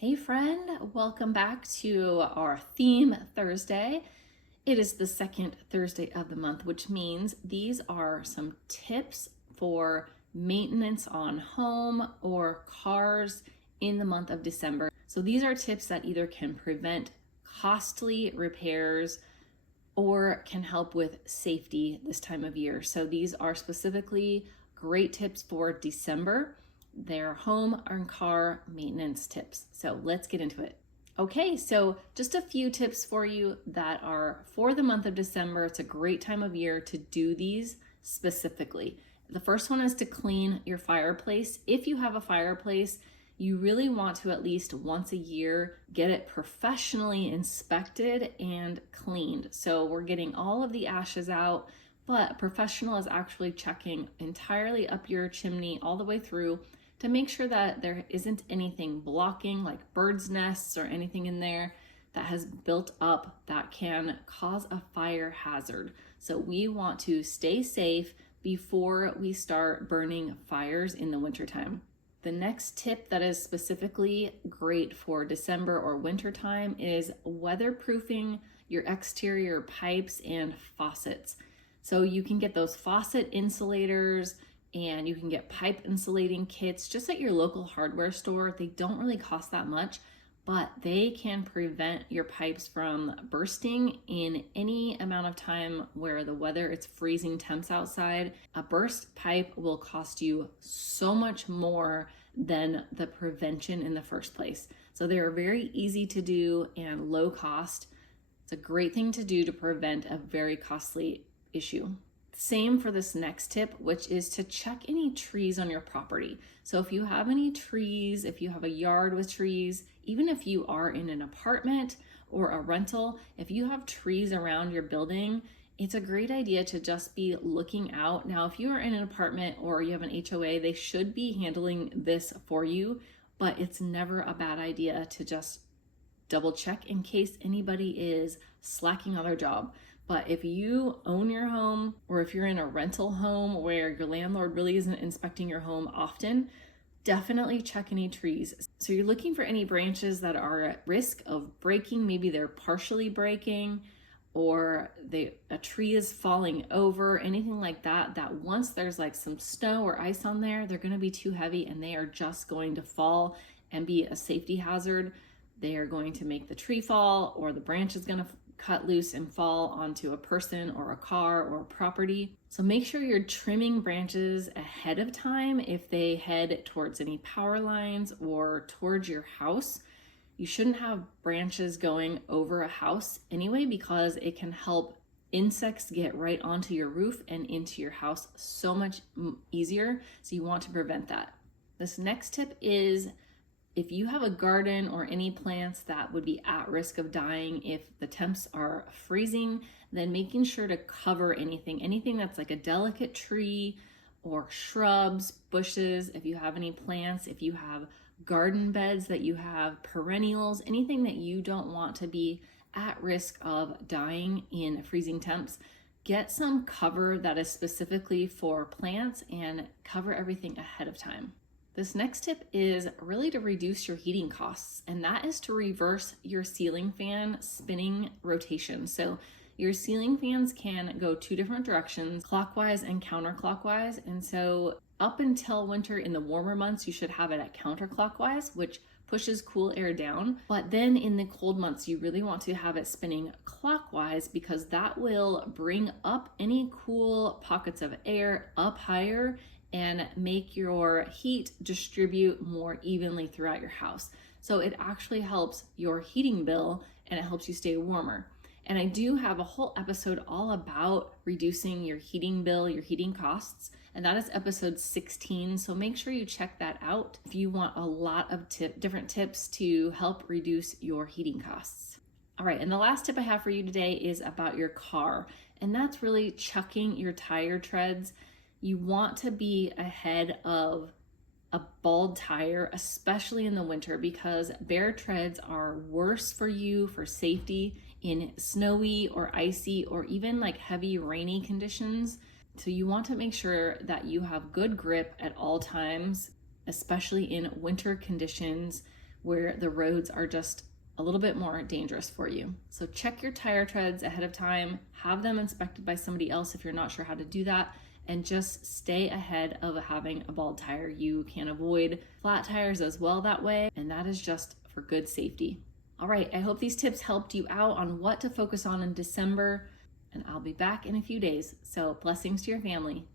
Hey friend, welcome back to our theme Thursday. It is the second Thursday of the month, which means these are some tips for maintenance on home or cars in the month of December. So these are tips that either can prevent costly repairs or can help with safety this time of year. So these are specifically great tips for December. They're home and car maintenance tips. So let's get into it. Okay, so just a few tips for you that are for the month of December. It's a great time of year to do these specifically. The first one is to clean your fireplace. If you have a fireplace, you really want to at least once a year get it professionally inspected and cleaned. So we're getting all of the ashes out, but a professional is actually checking entirely up your chimney all the way through to make sure that there isn't anything blocking, like birds' nests or anything in there that has built up that can cause a fire hazard. So we want to stay safe before we start burning fires in the wintertime. The next tip that is specifically great for December or wintertime is weatherproofing your exterior pipes and faucets. So you can get those faucet insulators and you can get pipe insulating kits just at your local hardware store. They don't really cost that much, but they can prevent your pipes from bursting in any amount of time where the weather, it's freezing temps outside. A burst pipe will cost you so much more than the prevention in the first place. So they are very easy to do and low cost. It's a great thing to do to prevent a very costly issue. Same for this next tip, which is to check any trees on your property. So if you have any trees, if you have a yard with trees, even if you are in an apartment or a rental, if you have trees around your building, it's a great idea to just be looking out. Now, if you are in an apartment or you have an HOA, they should be handling this for you, but it's never a bad idea to just double check in case anybody is slacking on their job. But if you own your home or if you're in a rental home where your landlord really isn't inspecting your home often, definitely check any trees. So you're looking for any branches that are at risk of breaking. Maybe they're partially breaking or a tree is falling over, anything like that, that once there's like some snow or ice on there, they're going to be too heavy and they are just going to fall and be a safety hazard. They are going to make the tree fall, or the branch is going to cut loose and fall onto a person or a car or a property. So make sure you're trimming branches ahead of time if they head towards any power lines or towards your house. You shouldn't have branches going over a house anyway, because it can help insects get right onto your roof and into your house so much easier. So you want to prevent that. This next tip is if you have a garden or any plants that would be at risk of dying if the temps are freezing, then making sure to cover anything that's like a delicate tree or shrubs, bushes, if you have any plants, if you have garden beds that you have perennials, anything that you don't want to be at risk of dying in freezing temps, get some cover that is specifically for plants and cover everything ahead of time. This next tip is really to reduce your heating costs, and that is to reverse your ceiling fan spinning rotation. So your ceiling fans can go two different directions, clockwise and counterclockwise. And so up until winter in the warmer months, you should have it at counterclockwise, which pushes cool air down. But then in the cold months, you really want to have it spinning clockwise, because that will bring up any cool pockets of air up higher and make your heat distribute more evenly throughout your house. So it actually helps your heating bill and it helps you stay warmer. And I do have a whole episode all about reducing your heating bill, your heating costs, and that is episode 16. So make sure you check that out if you want a lot of different tips to help reduce your heating costs. All right, and the last tip I have for you today is about your car, and that's really checking your tire treads. You want to be ahead of a bald tire, especially in the winter, because bare treads are worse for you for safety in snowy or icy or even like heavy rainy conditions. So you want to make sure that you have good grip at all times, especially in winter conditions where the roads are just a little bit more dangerous for you. So check your tire treads ahead of time, have them inspected by somebody else if you're not sure how to do that, and just stay ahead of having a bald tire. You can avoid flat tires as well that way, and that is just for good safety. All right, I hope these tips helped you out on what to focus on in December, and I'll be back in a few days. So blessings to your family.